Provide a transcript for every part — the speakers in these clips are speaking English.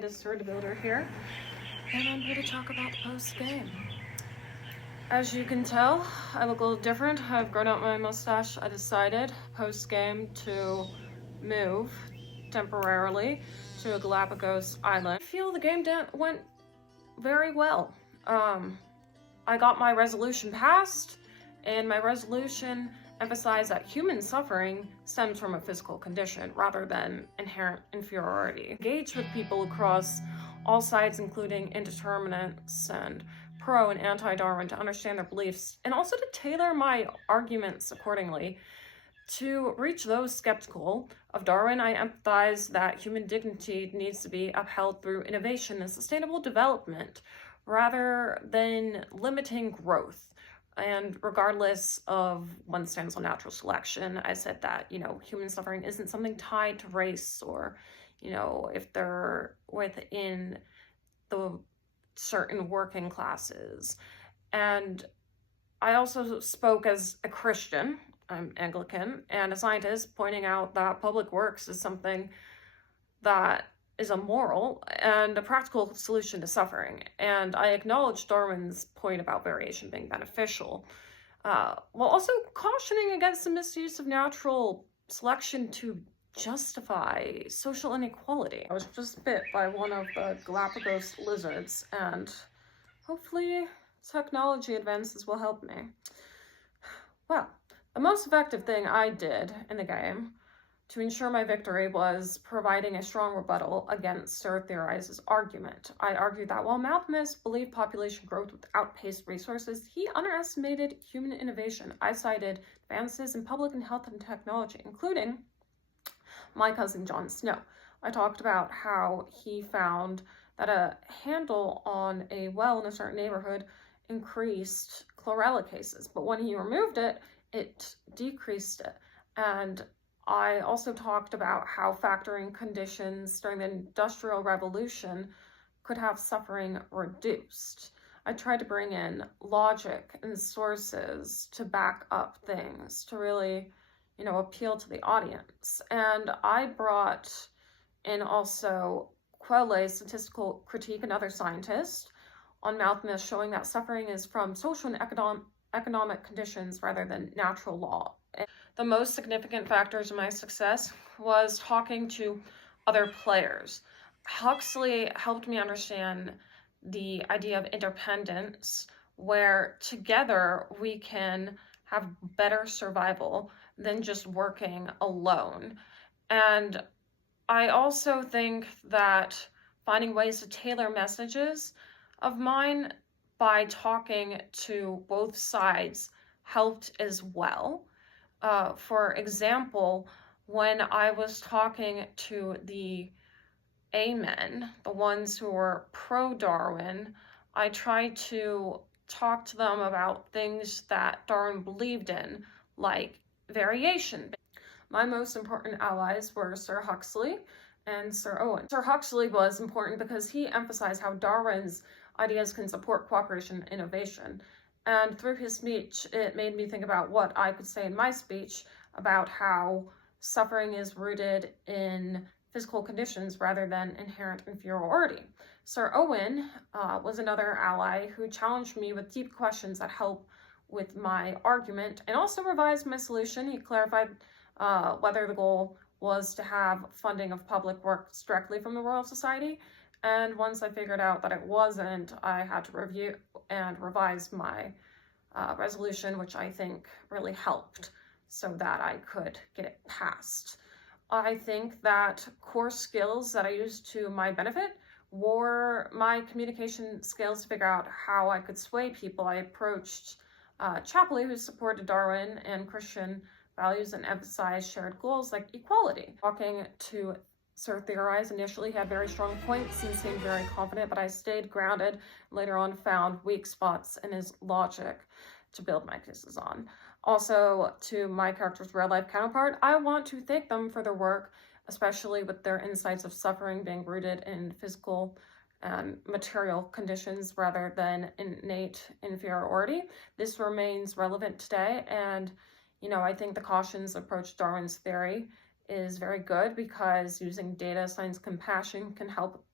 It is Dabuilder here, and I'm here to talk about the post-game. As you can tell, I look a little different. I've grown out my mustache. I decided post-game to move temporarily to a Galapagos island. I feel the game went very well. I got my resolution passed, and my resolution emphasized that human suffering stems from a physical condition rather than inherent inferiority. Engage with people across all sides, including indeterminates and pro and anti-Darwin, to understand their beliefs and also to tailor my arguments accordingly. To reach those skeptical of Darwin, I empathize that human dignity needs to be upheld through innovation and sustainable development rather than limiting growth. And regardless of one's stance on natural selection, I said that, human suffering isn't something tied to race or, if they're within the certain working classes. And I also spoke as a Christian, I'm Anglican, and a scientist, pointing out that public works is something that is a moral and a practical solution to suffering. And I acknowledge Darwin's point about variation being beneficial, while also cautioning against the misuse of natural selection to justify social inequality. I was just bit by one of the Galapagos lizards, and hopefully technology advances will help me. Well, the most effective thing I did in the game to ensure my victory was providing a strong rebuttal against Sir Theorize's argument. I argued that while Malthus believed population growth would outpace resources, he underestimated human innovation. I cited advances in public and health and technology, including my cousin Jon Snow. I talked about how he found that a handle on a well in a certain neighborhood increased chlorella cases, but when he removed it, it decreased it. And I also talked about how factoring conditions during the Industrial Revolution could have suffering reduced. I tried to bring in logic and sources to back up things, to really, appeal to the audience. And I brought in also Quelle's statistical critique, another scientist, on Malthus, showing that suffering is from social and economic conditions rather than natural law. The most significant factors in my success was talking to other players. Huxley helped me understand the idea of interdependence, where together we can have better survival than just working alone. And I also think that finding ways to tailor messages of mine by talking to both sides helped as well. For example, when I was talking to the Amen, the ones who were pro-Darwin, I tried to talk to them about things that Darwin believed in, like variation. My most important allies were Sir Huxley and Sir Owen. Sir Huxley was important because he emphasized how Darwin's ideas can support cooperation and innovation. And through his speech, it made me think about what I could say in my speech about how suffering is rooted in physical conditions rather than inherent inferiority. Sir Owen was another ally who challenged me with deep questions that help with my argument and also revised my solution. He clarified whether the goal was to have funding of public works directly from the Royal Society. And once I figured out that it wasn't, I had to review and revise my resolution, which I think really helped so that I could get it passed. I think that core skills that I used to my benefit were my communication skills to figure out how I could sway people. I approached Chapley, who supported Darwin and Christian values and emphasized shared goals like equality. Talking to Sir Theorize initially had very strong points and seemed very confident, but I stayed grounded, later on found weak spots in his logic to build my cases on. Also, to my character's real-life counterpart, I want to thank them for their work, especially with their insights of suffering being rooted in physical and material conditions rather than innate inferiority. This remains relevant today, and I think the cautions approach Darwin's theory is very good because using data, science, compassion can help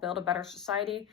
build a better society.